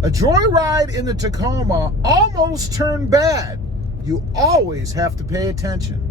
A joyride in the Tacoma almost turned bad. You always have to pay attention.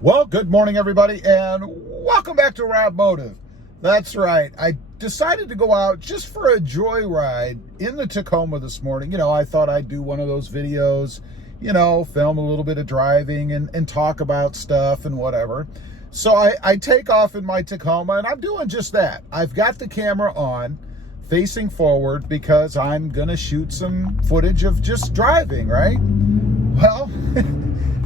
Well, good morning, everybody, and welcome back to Robmotive. That's right. I decided to go out just for a joyride in the Tacoma this morning. I thought I'd do one of those videos, film a little bit of driving and talk about stuff and whatever. So I take off in my Tacoma, and I'm doing just that. I've got the camera on, facing forward, because I'm going to shoot some footage of just driving, right? Well,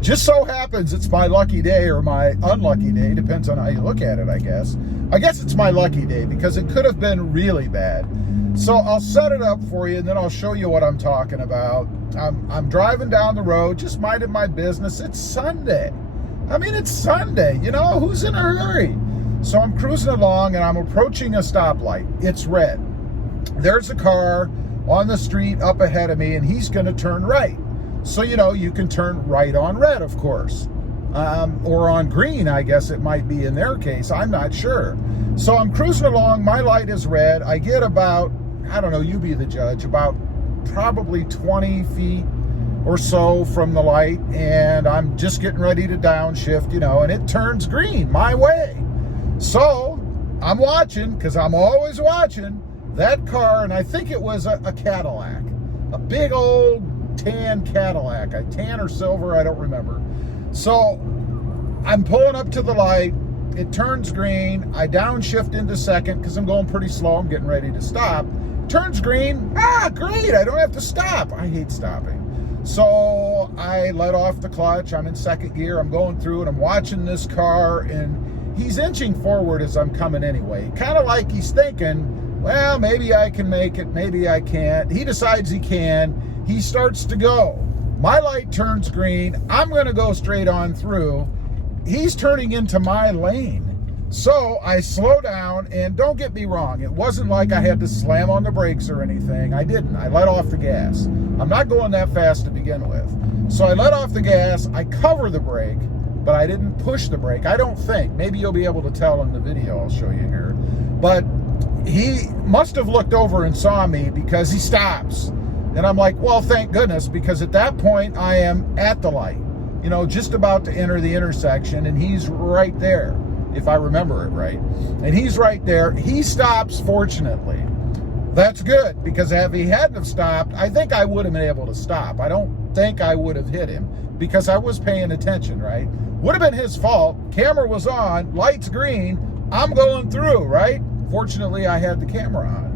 just so happens it's my lucky day or my unlucky day, depends on how you look at it, I guess. I guess it's my lucky day because it could have been really bad. So I'll set it up for you and then I'll show you what I'm talking about. I'm driving down the road, just minding my business. It's Sunday. It's Sunday, who's in a hurry? So I'm cruising along and I'm approaching a stoplight. It's red. There's a car on the street up ahead of me and he's gonna turn right. So, you can turn right on red, of course, or on green, I guess it might be in their case. I'm not sure. So I'm cruising along. My light is red. I get about, I don't know, you be the judge, about probably 20 feet or so from the light. And I'm just getting ready to downshift, and it turns green my way. So I'm watching, because I'm always watching, that car. And I think it was a Cadillac, a big old tan Cadillac, tan or silver, I don't remember. So I'm pulling up to the light, it turns green, I downshift into second because I'm going pretty slow, I'm getting ready to stop. Turns green, great, I don't have to stop. I hate stopping. So I let off the clutch, I'm in second gear, I'm going through and I'm watching this car, and he's inching forward as I'm coming anyway. Kind of like he's thinking, well, maybe I can make it, maybe I can't. He decides he can. He starts to go. My light turns green. I'm going to go straight on through. He's turning into my lane. So I slow down, and don't get me wrong, it wasn't like I had to slam on the brakes or anything. I didn't. I let off the gas. I'm not going that fast to begin with. So I let off the gas. I cover the brake, but I didn't push the brake. I don't think. Maybe you'll be able to tell in the video I'll show you here. But he must have looked over and saw me because he stops. And I'm like, well, thank goodness, because at that point I am at the light, just about to enter the intersection, and he's right there, if I remember it right. And he's right there. He stops, fortunately. That's good, because if he hadn't have stopped, I think I would have been able to stop. I don't think I would have hit him because I was paying attention, right? Would have been his fault. Camera was on, light's green, I'm going through, right? Fortunately, I had the camera on.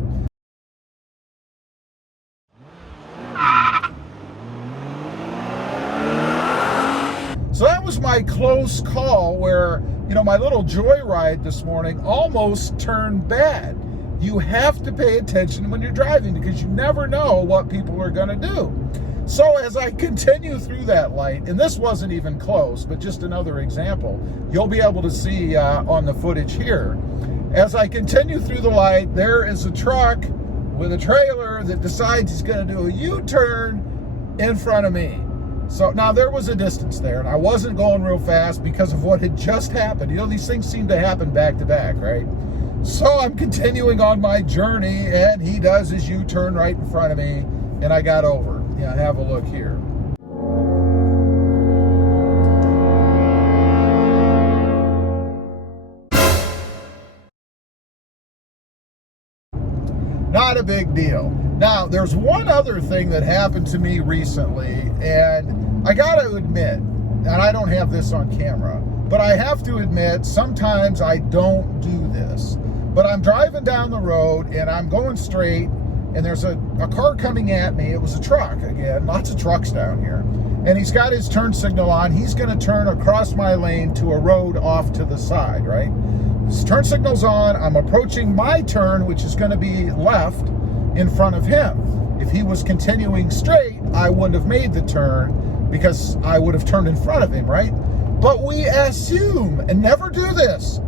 So that was my close call where, my little joyride this morning almost turned bad. You have to pay attention when you're driving because you never know what people are going to do. So as I continue through that light, and this wasn't even close, but just another example, you'll be able to see on the footage here. As I continue through the light, there is a truck with a trailer that decides he's going to do a U-turn in front of me. So now there was a distance there, and I wasn't going real fast because of what had just happened. These things seem to happen back to back, right? So I'm continuing on my journey, and he does his U-turn right in front of me, and I got over. Have a look here. Not a big deal. Now, there's one other thing that happened to me recently, and I gotta admit, and I don't have this on camera, but I have to admit, sometimes I don't do this. But I'm driving down the road, and I'm going straight, and there's a car coming at me. It was a truck, again, lots of trucks down here. and he's got his turn signal on. He's going to turn across my lane to a road off to the side, right? His turn signal's on. I'm approaching my turn, which is going to be left in front of him. If he was continuing straight, I wouldn't have made the turn because I would have turned in front of him, right? But we assume, and never do this,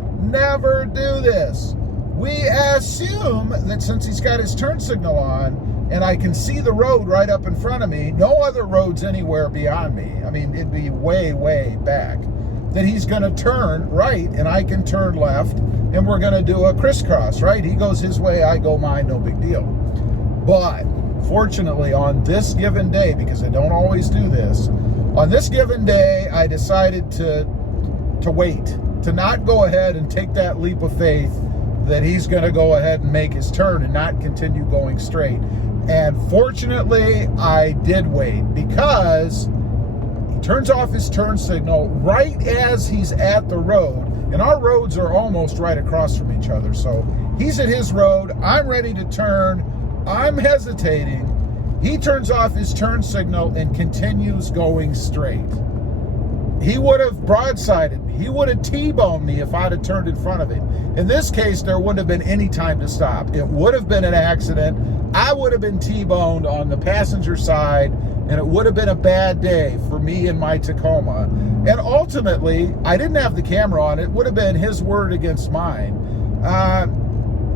we assume that since he's got his turn signal on and I can see the road right up in front of me, no other roads anywhere beyond me, I mean, it'd be way, way back, that he's going to turn right and I can turn left and we're going to do a crisscross, right? He goes his way, I go mine, no big deal. But fortunately, on this given day, because I don't always do this, on this given day, I decided to wait, to not go ahead and take that leap of faith that he's going to go ahead and make his turn and not continue going straight. And fortunately, I did wait, because he turns off his turn signal right as he's at the road, and our roads are almost right across from each other. So he's at his road, I'm ready to turn, I'm hesitating. He turns off his turn signal and continues going straight. He would have broadsided me. He would have T-boned me if I'd have turned in front of him. In this case, there wouldn't have been any time to stop. It would have been an accident. I would have been T-boned on the passenger side, and it would have been a bad day for me and my Tacoma. And ultimately, I didn't have the camera on. It would have been his word against mine.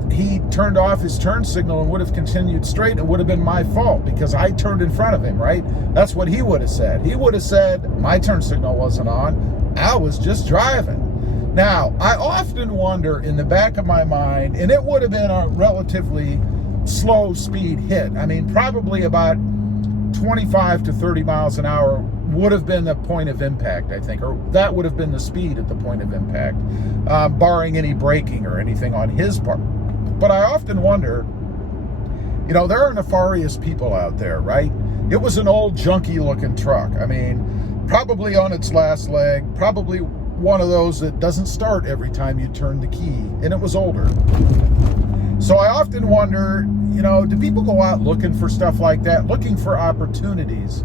He turned off his turn signal and would have continued straight. It would have been my fault because I turned in front of him, right? That's what he would have said. He would have said, my turn signal wasn't on. I was just driving. Now, I often wonder in the back of my mind, and it would have been a relatively slow speed hit. I mean, probably about 25 to 30 miles an hour would have been the point of impact, I think, or that would have been the speed at the point of impact, barring any braking or anything on his part. But I often wonder, you know, there are nefarious people out there, right? It was an old junky looking truck. I mean, probably on its last leg, probably one of those that doesn't start every time you turn the key, and it was older. So I often wonder, you know, do people go out looking for stuff like that, looking for opportunities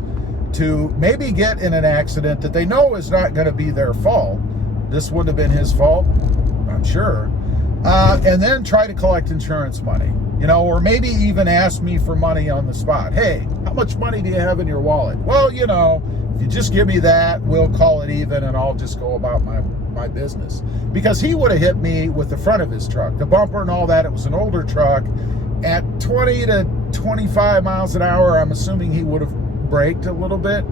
to maybe get in an accident that they know is not going to be their fault? This wouldn't have been his fault, I'm sure. And then try to collect insurance money, you know, or maybe even ask me for money on the spot. Hey, how much money do you have in your wallet? Well, you know, if you just give me that, we'll call it even and I'll just go about my business. Because he would have hit me with the front of his truck, the bumper and all that. It was an older truck. At 20 to 25 miles an hour, I'm assuming he would have braked a little bit.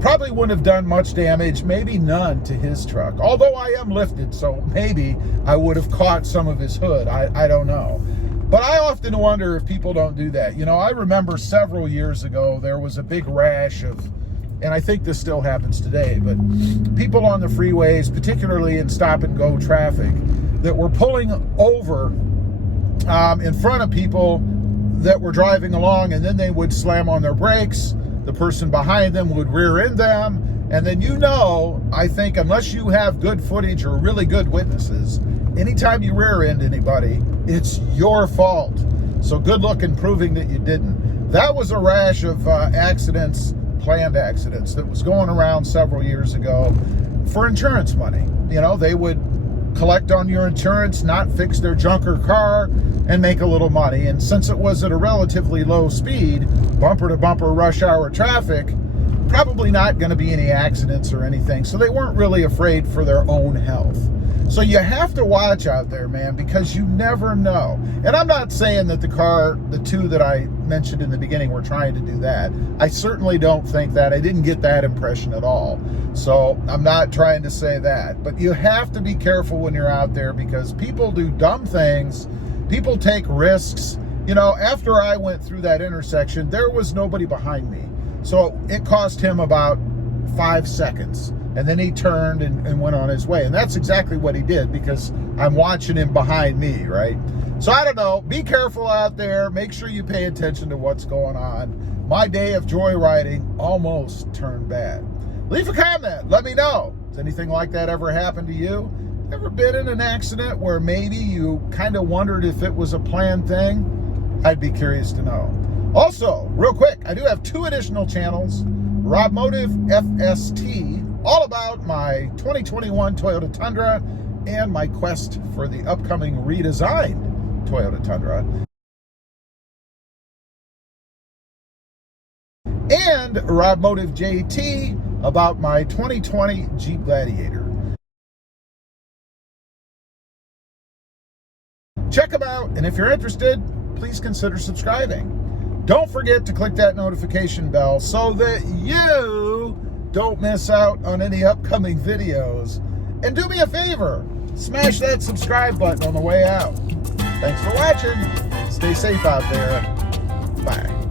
Probably wouldn't have done much damage, maybe none to his truck. Although I am lifted, so maybe I would have caught some of his hood. I don't know. But I often wonder if people don't do that. You know, I remember several years ago, there was a big rash of, and I think this still happens today, but people on the freeways, particularly in stop and go traffic, that were pulling over in front of people that were driving along, and then they would slam on their brakes. The person behind them would rear end them, and then, you know, I think unless you have good footage or really good witnesses, anytime you rear end anybody, it's your fault. So good luck in proving that you didn't. That was a rash of accidents, planned accidents, that was going around several years ago for insurance money. You know, they would collect on your insurance, not fix their junker car, and make a little money. And since it was at a relatively low speed, bumper to bumper rush hour traffic, probably not going to be any accidents or anything. So they weren't really afraid for their own health. So you have to watch out there, man, because you never know. And I'm not saying that the two that I mentioned in the beginning were trying to do that. I certainly don't think that. I didn't get that impression at all. So I'm not trying to say that. But you have to be careful when you're out there, because people do dumb things. People take risks. You know, after I went through that intersection, there was nobody behind me. So it cost him about 5 seconds. And then he turned and went on his way. And that's exactly what he did, because I'm watching him behind me, right? So I don't know. Be careful out there. Make sure you pay attention to what's going on. My day of joyriding almost turned bad. Leave a comment. Let me know. Has anything like that ever happened to you? Ever been in an accident where maybe you kind of wondered if it was a planned thing? I'd be curious to know. Also, real quick, I do have 2 additional channels. Robmotive FST, all about my 2021 Toyota Tundra and my quest for the upcoming redesigned Toyota Tundra. And Robmotive JT, about my 2020 Jeep Gladiator. Check them out, and if you're interested, please consider subscribing. Don't forget to click that notification bell so that you don't miss out on any upcoming videos. And do me a favor, smash that subscribe button on the way out. Thanks for watching. Stay safe out there. Bye.